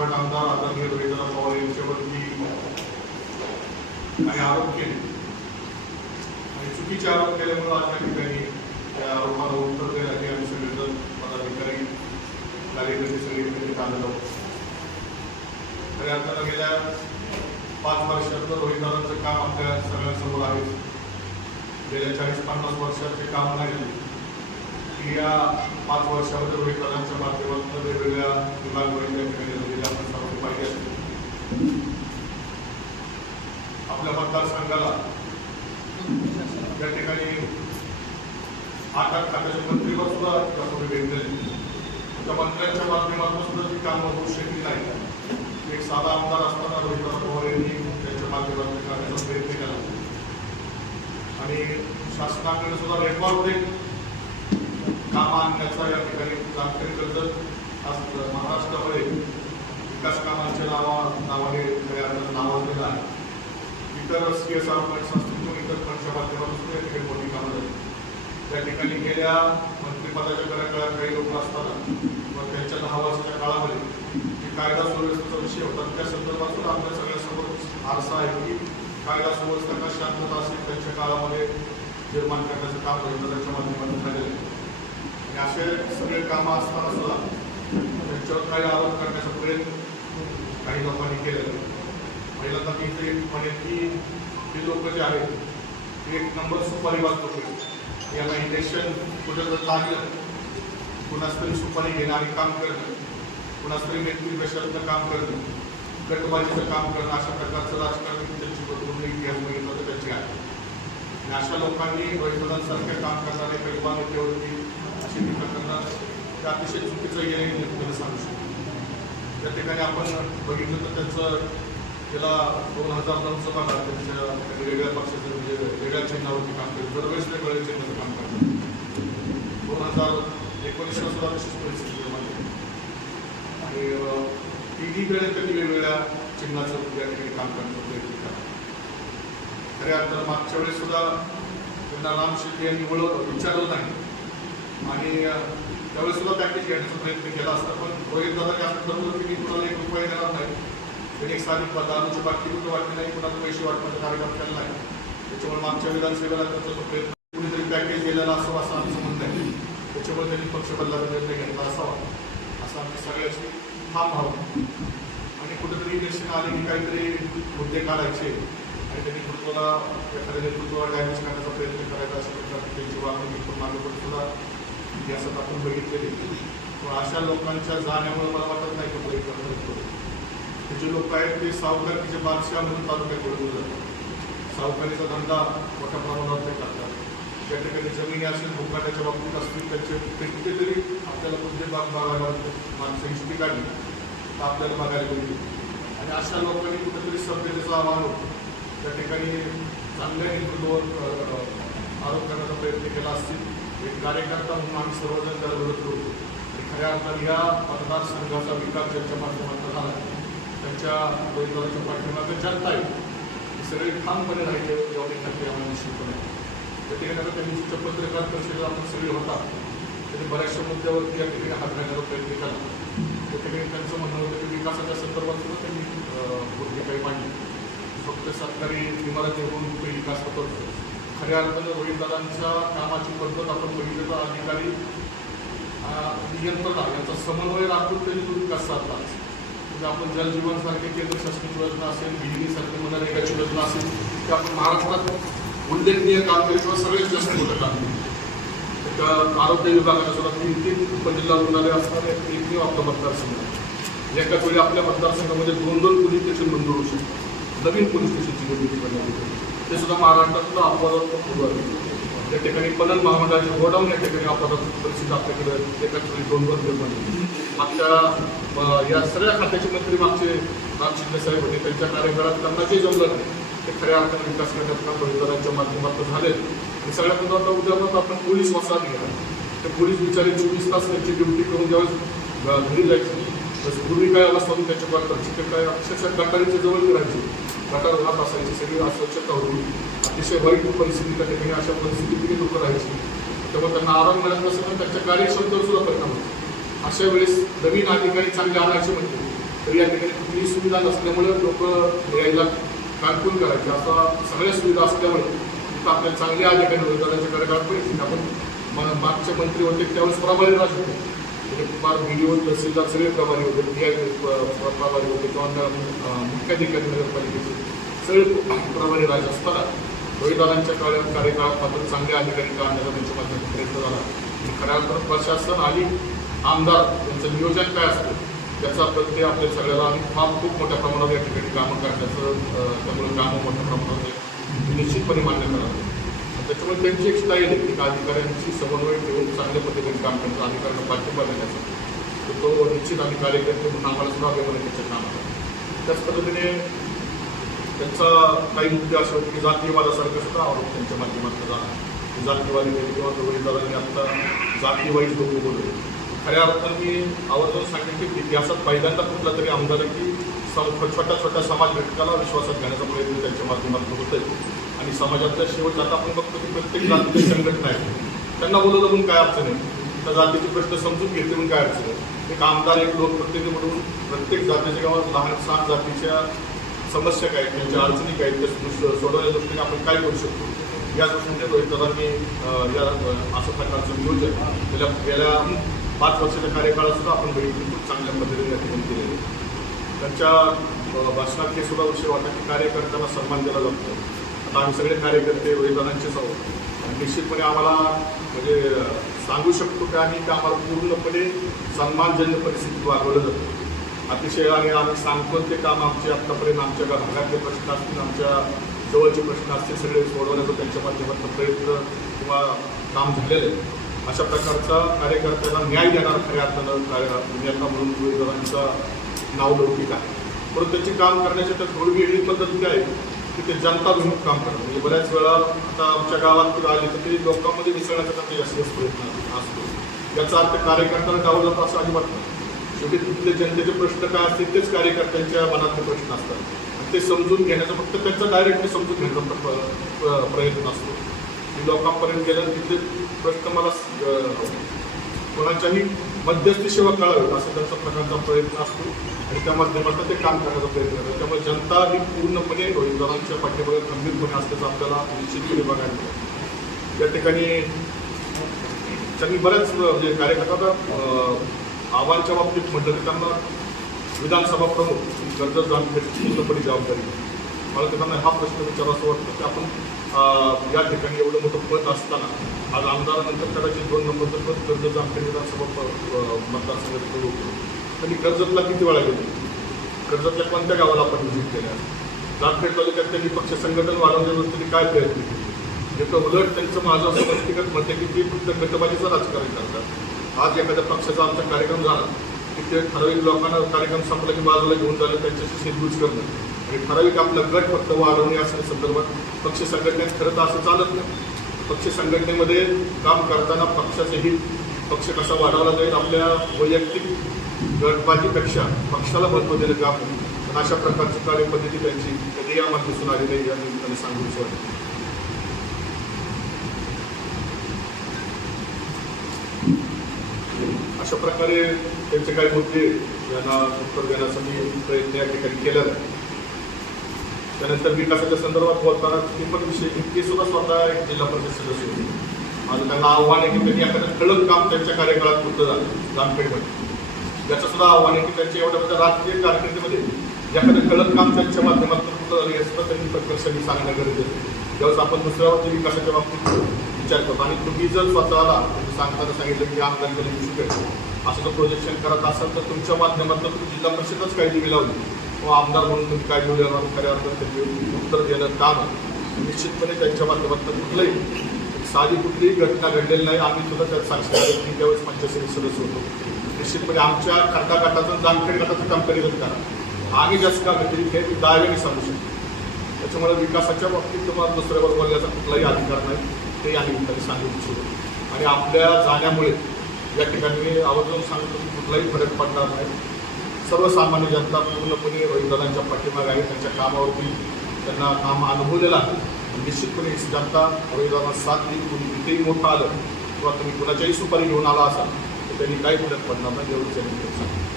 दिवंगत आमदार आदरणीय रोहितराव पवार यांच्यावरती काही आरोप केले. आणि चुकीचे आरोप केल्यामुळे आज या ठिकाणी त्या आरोपाला उत्तर देण्यासाठी आम्ही सगळेजण पदाधिकारी कार्यकर्ते सगळे आलेलो आहोत. खऱ्या अर्थानं गेल्या पाच वर्षात रोहितदारांचं काम आपल्या सगळ्यांसमोर आहे. गेल्या चाळीस पन्नास वर्षात ते काम नाही की या पाच वर्षामध्ये रोहितदारांच्या माध्यमातून वेगवेगळ्या विभागवारी त्या आपण सर्वांनी पाहिजे आपल्या मतदारसंघाला या ठिकाणी आठ आठ खात्याचे मंत्रीवर सुद्धा त्यापूर्वी भेटलेले त्या मंत्र्यांच्या माध्यमातून सुद्धा ती कामं होऊ शकली नाही एक साधा आमदार असताना रोहितराव पवार यांनी त्यांच्या माध्यमातून करण्याचा प्रयत्न केला. आणि शासनाकडे सुद्धा रेकॉर्ड काम त्याचा या ठिकाणी जानकारी कर्जत आज महाराष्ट्रामध्ये विकास कामांच्या नावा नावाने खऱ्या अर्थानं नावाजलेलं आहे. इतर सी एस आर असतील इतर फंडच्या माध्यमातून या ठिकाणी मोठी कामं झाली. त्या ठिकाणी गेल्या मंत्रिपदाच्या कार्यकाळात काही लोक असताना व त्यांच्या दहा वर्षाच्या काळामध्ये जे कायदा सुव्यवस्थेचा विषय होता त्या संदर्भातून आपल्या सगळ्यासमोर आरसा आहे की कायदा सुव्यवस्था का शांतता असेल त्यांच्या काळामध्ये निर्माण करण्याचं काम रोहिदाच्या माध्यमातून झालेलं आहे. असे सगळे कामं असताना सुद्धा त्यांच्यावर काही आरोप करण्याचा प्रयत्न काही लोकांनी केलेला पहिल्यांदा म्हणजे मी ते एक की हे लोक जे आहेत ते एक नंबर सुपारी लोक आहेत यांना इलेक्शन कुठं जर लागलं. कुणाच तरी सुपारी घेणं आणि काम करणं. कुणाच तरी व्यक्ती पेशातलं काम करणं. गटबाजीचं काम करणं अशा प्रकारचं राजकारण त्यांची बदलून इतिहास बघितला. आणि अशा लोकांनी वैभवांसारखे काम करणारे पैलवान नेत्यावरती अशी टीका करणं ते अतिशय चुकीचं आहे हे मी सांगू शकतो. त्या ठिकाणी आपण बघितलं तर त्यांचं त्याला दोन हजार नऊचं बघा त्यांच्या वेगळ्या पक्षाचं म्हणजे वेगळ्या चिन्हावरती काम केलं दरवेळेस वेगळ्या चिन्हाचं काम करतात. दोन हजार एकोणीसला सुद्धा तशीच परिस्थिती आणि तिन्हीकडे त्यांनी वेगवेगळ्या चिन्हाचं या ठिकाणी काम करण्याचा प्रयत्न केला खऱ्या तर मागच्या वेळेस सुद्धा त्यांना राम शेट्टी यांनी ओळख विचारलं नाही. आणि त्यावेळेस सुद्धा पॅकेज घेण्याचा प्रयत्न केला असता पण रोहित दादा असं ठरवलं की मी कुणाला एक रुपये देणार नाही. त्यांनी एक स्थानिक दारूची बाकी कुठं वाटली नाही कुणाला पैसे वाटण्याचा कार्यक्रम केला नाही. त्याच्यामुळे मागच्या विधानसभेला त्यांचा तो प्रयत्न कुणीतरी पॅकेज दिलेला असावा असं आमचं म्हणणं आहे. त्याच्यामुळे त्यांनी पक्ष बदलाचा निर्णय घेतला असावा असं आमची सगळ्याची हा भाव आणि कुठेतरी इलेक्शन आले की काहीतरी मुद्दे काढायचे. आणि नेतृत्वाला एखाद्या नेतृत्वाला डॅमेज करण्याचा प्रयत्न करायचा असेल तर त्यांची वागणूक इथून मागे सुद्धा इतिहासात आपण बघितलेली पण अशा लोकांच्या जाण्यामुळे मला वाटत नाही की परिवर्तन हे जे लोक आहेत ते सावकारीचे बादशाह म्हणून तालुक्यात ओळखले जातात. सावकारीचा धंदा मोठ्या प्रमाणावर ते करतात. त्या ठिकाणी जमिनी असेल भूकाटाच्या बाबतीत असतील त्याचे ते कुठेतरी आपल्याला कोणते बाग बघायला माणसं हिस्ट्री काढली. तर आपल्याला बघायला मिळते. आणि अशा लोकांनी कुठेतरी सभ्यतेचा होतं. त्या ठिकाणी चांगल्या नेतृत्वावर आरोप करण्याचा प्रयत्न केला असतील. एक कार्यकर्ता म्हणून आम्ही सर्वजण त्याला विरोध करू. आणि खऱ्या अर्थाने या मतदारसंघाचा विकास ज्यांच्या माध्यमातून झाला त्यांच्या उमेदवाराच्या पाठिंबाचं जनता येईल सगळे ठामपणे राहिले एवढे ठाकरे आम्हाला निश्चितपणे. त्या ठिकाणी आता त्यांनी जिथं पत्रकार परिषदेला आपण सगळे होता. त्यांनी बऱ्याचशा मुद्द्यावरती या ठिकाणी हात घालण्याचा प्रयत्न केला. त्या ठिकाणी त्यांचं म्हणणं होतं की विकासाच्या संदर्भात सुद्धा त्यांनी भूमिका काही मांडली. फक्त सरकारी इमारती होऊन काही विकास होतो खऱ्या अर्थानं रोहितदारांच्या कामाची पद्धत आपण बघितलं तर अधिकारी नियंत्रणा यांचा समन्वय राखून त्यांनी तो विकास साधला म्हणजे आपण जलजीवनसारखे केंद्र शासनाची योजना असेल बिजलीसारखी मनरेगाची योजना असेल ते आपण महाराष्ट्रात उल्लेखनीय कामगिरी किंवा सगळ्यात जास्त मोठं काम आरोग्य विभागाच्या सुद्धा तीन तीन उपजिल्हा रुग्णालय असणारे एकमेव आपला मतदारसंघ एकाच वेळी आपल्या मतदारसंघामध्ये दोन दोन पोलीस स्टेशन मंजूर होऊ शकतात नवीन पोलीस स्टेशनची निर्मिती करण्यात येते. ते सुद्धा महाराष्ट्रात अपवादात्मक सुरू आहे. त्या ठिकाणी पणन महामंडळाचे गोडाऊन या ठिकाणी अपवादात्मक परिस्थिती आपल्याकडे एकाच वेळी दोन दोन निर्माण मागच्या या सगळ्या खात्याचे मंत्री मागचे राम शिंदे साहेब होते. त्यांच्या कार्यकाळात त्यांना जे जमलं नाही ते खऱ्या अर्थाने विकास करण्यात काम माध्यमातून झाले हे सगळ्यात महत्त्वाचा उदाहरणार्थ आपण पोलीस वसाहत घ्या. ते पोलीस बिचारे चोवीस तास त्यांची ड्युटी करून ज्यावेळेस घरी जायची तसं पूर्वी काय अवस्था होती त्याच्या बाबतीत काय अक्षरशः गटारीच्या जवळ राहायचे प्रकार राहत असायची सगळी अस्वच्छता होती. अतिशय वाईट परिस्थिती त्या ठिकाणी अशा परिस्थितीत लोक राहायची. त्यामुळे त्यांना आराम मिळत नसेल त्यांच्या कार्यक्षमतेवर सुद्धा परिणाम होतो. अशा वेळेस नवीन अधिकारी चांगले आणायचे म्हणते तर या ठिकाणी कुठलीही सुविधा नसल्यामुळे लोक यायला कानपून करायचे. असा सगळ्या सुविधा असल्यामुळे आपल्या आपल्याला चांगले अधिकारी रोजगाराच्या कार्यकाळात परिस्थिती आपण मागचे मंत्री होते त्यावेळेस प्रभारी राज होते. फार व्हिडिओ तहसीलदार सगळे प्रभारी होते डी आय प्रभारी होते किंवा मुख्याधिकारी नगरपालिकेचे सगळे प्रभारी राज असताना रोहिदारांच्या काळात कार्यकाळात मात्र चांगले अधिकारी काढण्याचा त्यांच्या माध्यमातून प्रयत्न झाला. खऱ्या अर्थात प्रशासन आणि आमदार यांचं नियोजन काय असतं त्याचा प्रत्यय आपल्या सगळ्याला आम्ही फार खूप मोठ्या प्रमाणावर या ठिकाणी कामं करण्याचं त्यामुळे कामं मोठ्या प्रमाणावर निश्चितपणे मान्य करावं त्याच्यामुळे त्यांची एक स्टाईल आहे की अधिकाऱ्यांची समन्वय ठेवून चांगल्या पद्धतीने काम करतात. अधिकाऱ्यांना पाठिंबा देण्यासाठी. तर तो निश्चित आम्ही कार्यकर्ते म्हणून आम्हाला सुद्धा अभिमान आहे त्याच्या कामाला त्याच पद्धतीने त्यांचा काही मुद्दे असे होते की जातीयवादासारखं सुद्धा आरोप त्यांच्या माध्यमातून झाला. की जातीवादी किंवा गवळीदारांनी आत्ता जातीवाईज लोक बोलले खऱ्या अर्थाने मी आवर्जून सांगेन की इतिहासात पहिल्यांदा कुठला तरी आमदार आहे की सम छोट्या छोट्या समाज घटकाला विश्वासात घेण्याचा प्रयत्न त्यांच्या माध्यमातून होत आहे आणि समाजातल्या शेवट आता आपण बघतो की प्रत्येक जातीची संघटना आहे त्यांना बोलवलं म्हणून काय अडचण आहे? त्या जातीचे प्रश्न समजून घेतले म्हणून काय अडचण आहे? एक आमदार एक लोक प्रत्येक म्हणून प्रत्येक जातीच्या गावात लहान सहा जातीच्या समस्या काय आहेत? त्यांच्या अडचणी काय आहेत? त्या सोडवण्याच्या दृष्टीने आपण काय करू शकतो? या दृष्टीने रोहितदारांनी मी या असं प्रकारचं नियोजन गेल्या गेल्या पाच वर्षाच्या कार्यकाळात सुद्धा आपण बघितलं. खूप चांगल्या पद्धतीने या ठिकाणी केलेले त्यांच्या भाषणात हे सुद्धा विषय वाटतं की कार्यकर्त्यांना सन्मान दिला जातो. आम्ही सगळे कार्यकर्ते वैभवांचेच आहोत आणि निश्चितपणे आम्हाला म्हणजे सांगू शकतो की आम्ही की आम्हाला पूर्णपणे सन्मानजन्य परिस्थितीत वागवलं जातं. अतिशय आणि आम्ही सांगतो ते काम आमचे आत्तापर्यंत आमच्या भागातले प्रश्न असतील आमच्या जवळचे प्रश्न असतील सगळे सोडवण्याचा त्यांच्या माध्यमातून प्रयत्न किंवा काम झालेलं आहे. अशा प्रकारचा कार्यकर्त्यांना न्याय देणार खऱ्या अर्थानं कार्य- म्हणून उमेदवारांचा नाव लौकिक आहे. परंतु त्याची काम करण्याची तर थोडी वेगळी पद्धत काय आहे? की ते जनताभिमुख काम करतात म्हणजे बऱ्याच वेळा आता आमच्या गावात किंवा आले तर ते लोकांमध्ये मिसळण्याचा त्यांचा जास्त प्रयत्न असतो याचा अर्थ कार्यकर्त्यांना डावलं असं अजिबात नाही. शेवटी तिथले जनतेचे प्रश्न काय असतील तेच कार्यकर्त्यांच्या मनातले प्रश्न असतात. आणि ते समजून घेण्याचा फक्त त्यांचा डायरेक्टली समजून घेण्याचा प्र- प्रयत्न असतो. की लोकांपर्यंत गेल्यानंतर तिथले प्रश्न मला कोणाच्याही मध्यस्थीशिवाय कळावी असा त्यांचा प्रकारचा प्रयत्न असतो. आणि त्या माध्यमातून ते काम करण्याचा प्रयत्न करतात. त्यामुळे जनता ही पूर्णपणे रोहितदारांच्या पाठीमागे गंभीरपणे असल्याचं आपल्याला निश्चितपणे बघायला मिळतं या ठिकाणी त्यांनी बऱ्याच म्हणजे कार्यकर्ता आव्हानच्या बाबतीत म्हटलं तर त्यांना विधानसभा प्रमुख गरज जाणून पूर्णपणे जबाबदारी मला त्यांना हा प्रश्न विचारावा असं वाटतं की आपण या ठिकाणी एवढं मोठं पद असताना आज आमदारानंतर कदाचित दोन नंबरचं पद कर्जत जामखेड विधानसभा मतदारसंघात पद होतं. त्यांनी कर्जतला किती वेळा गेले? कर्जतल्या कोणत्या गावाला आपण व्हिजिट केल्या जामखेड तालुक्यात त्यांनी पक्ष संघटन वाढवण्याच्या त्यांनी काय प्रयत्न केले? याचं उलट त्यांचं माझं असं व्यक्तिगत म्हणतं की ते फक्त गटबाजीचं राजकारण करतात. आज एखाद्या पक्षाचा आमचा कार्यक्रम झाला की ते ठराविक लोकांना कार्यक्रम संपला की बाजूला घेऊन जाणं त्यांच्याशी शेतबूज करणं. आणि ठराविक आपला गट फक्त वाढवणे असल्या संदर्भात पक्ष संघटनेत खरं तर असं चालत नाही. पक्ष संघटनेमध्ये काम करताना पक्षाचे हित पक्ष कसा वाढवला जाईल आपल्या वैयक्तिक गटबाजीपेक्षा पक्षाला महत्त्व देणं काम पण अशा प्रकारची कार्यपद्धती त्यांची कधी आम्हाला दिसून आली नाही या निमित्ताने सांगू वाटतं अशा प्रकारे त्यांचे काही मुद्दे यांना उत्तर देण्याचा मी प्रयत्न या ठिकाणी केलेला आहे त्यानंतर विकासाच्या संदर्भात बोलताना ते पण विषय ते सुद्धा स्वतः एक जिल्हा परिषद सदस्य होते. माझं त्यांना आव्हान आहे की त्यांनी एखादं ठळक काम त्यांच्या कार्यकाळात पूर्ण झालं जामखेडमध्ये. याचं सुद्धा आव्हान आहे की त्यांच्या एवढ्या मोठ्या राजकीय कारकिर्दीमध्ये एखादं ठळक काम त्यांच्या माध्यमातून पूर्ण झालं हे सुद्धा त्यांनी प्रकर्षाने सांगणं गरजेचं आहे. ज्यावेळेस आपण दुसऱ्यावरती विकासाच्या बाबतीत विचार करतो. आणि तुम्ही जर स्वतःला म्हणजे सांगताना सांगितलं की आमदार गेले असं जर प्रोजेक्शन करत असाल तर तुमच्या माध्यमातून जिल्हा परिषदच काही दिवी लावली किंवा आमदार म्हणून तुम्ही काय दिवी खऱ्या अर्थात उत्तर देणं काम निश्चितपणे त्यांच्या माध्यमातून कुठलंही साधी कुठलीही घटना घडलेली नाही. आम्ही सुद्धा त्यात साक्षी आहे. मी त्यावेळेस पंचायत सदस्य होतो. निश्चितपणे आमच्या खडका गटाचं काम गटाचं कंपॅरिझन करा आम्ही जास्त काम केली हे मी दाव्याने सांगू शकतो. त्याच्यामुळे विकासाच्या बाबतीत तुम्हाला दुसऱ्यावर बोलण्याचा कुठलाही अधिकार नाही ते आम्ही तरी सांगू इच्छितो. आणि आपल्या जाण्यामुळे या ठिकाणी आवर्जून सांगतो की कुठलाही फरक पडणार नाही. सर्वसामान्य जनता पूर्णपणे रोहितदारांच्या पाठीमागे आहे. त्यांच्या कामावरती त्यांना काम अनुभवलेलं आहे. आणि निश्चितपणे जनता रोहितदारांना साथ देईल. कुणी कितीही मोठं आलं किंवा तुम्ही कुणाच्याही सुपारी घेऊन आला असाल तर त्यांनी काही फरक पडणार नाही एवढं त्यांनी सांगितलं.